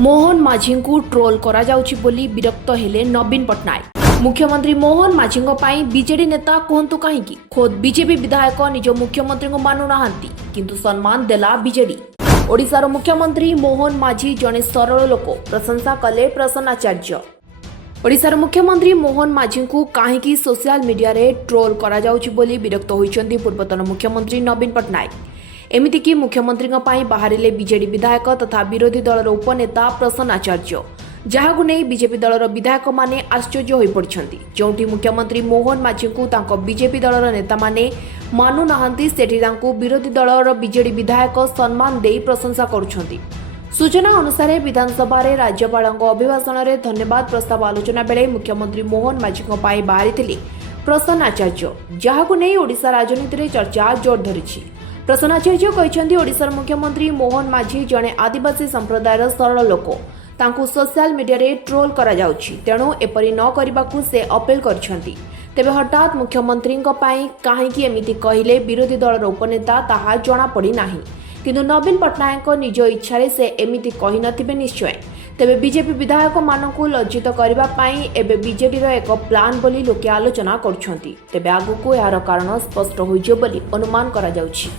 मोहन माझी को ट्रोल करा जाउछि बोली विरक्त हेले नवीन पट्टनायक। मुख्यमंत्री मोहन माझी बीजेडी नेता कहतु कहीं खोद बीजेपी विधायक निज मुख्यमंत्री को मानु नाहांती किंतु सम्मान देला बीजेडी। ओडिशार मुख्यमंत्री मोहन माझी जने सरल लोक प्रशंसा कले प्रसन्नाचार्य। ओडिशार मुख्यमंत्री मोहन माझी को कहीं सोशल मीडिया रे ट्रोल करा जाउछि बोली विरक्त होइछन्ती पूर्वतन मुख्यमंत्री नवीन पट्टनायक। एमितिकी मुख्यमंत्री बाहरिले बीजेडी विधायक तथा विरोधी दलर उपनेता प्रसन्नाचार्य, जहाकु नै बीजेपी दलर विधायक माने आश्चर्य होई पड़छन्ती। जोंटी मुख्यमंत्री मोहन माझी को तांको बीजेपी दलर नेता माने मानु नाहांती सेठी तांको विरोधी दलर बीजेडी विधायक सम्मान देई प्रशंसा करुछन्ती। सूचना अनुसार विधानसभा रे राज्यपालଙ୍କ अभिभाषण रे धन्यवाद प्रस्ताव आलोचना बेले मुख्यमंत्री मोहन माझी बाहरिथिले प्रसन्नाचार्य, जहाकु नै ओडिशा राजनीति रे चर्चा जोर धरिछि। प्रसन्नाचार्य कहते ओडिशार मुख्यमंत्री मोहन माझी जड़े आदिवासी संप्रदायर सरल लोक, तांकु सोशल मीडिया रे ट्रोल करा जाउछि, तेणु एपरि न करबाकू से अपील करछन्ती। तेबे हठात मुख्यमंत्री कहीं एमिति कहिले विरोधी दलर उपनेता ताहा जଣା पड़ी नाही, किंतु नवीन पट्टनायक निज इच्छा से एमिति कहि नथिबे निश्चय। तेबे बीजेपी विधायक मानकु लज्जित करबा पई एबे बीजेडी रो एक प्लान बोली लोके आलोचना करछन्ती। तेबे आगुकू यार कारण स्पष्ट होइजो बोली अनुमान करा जाउछि।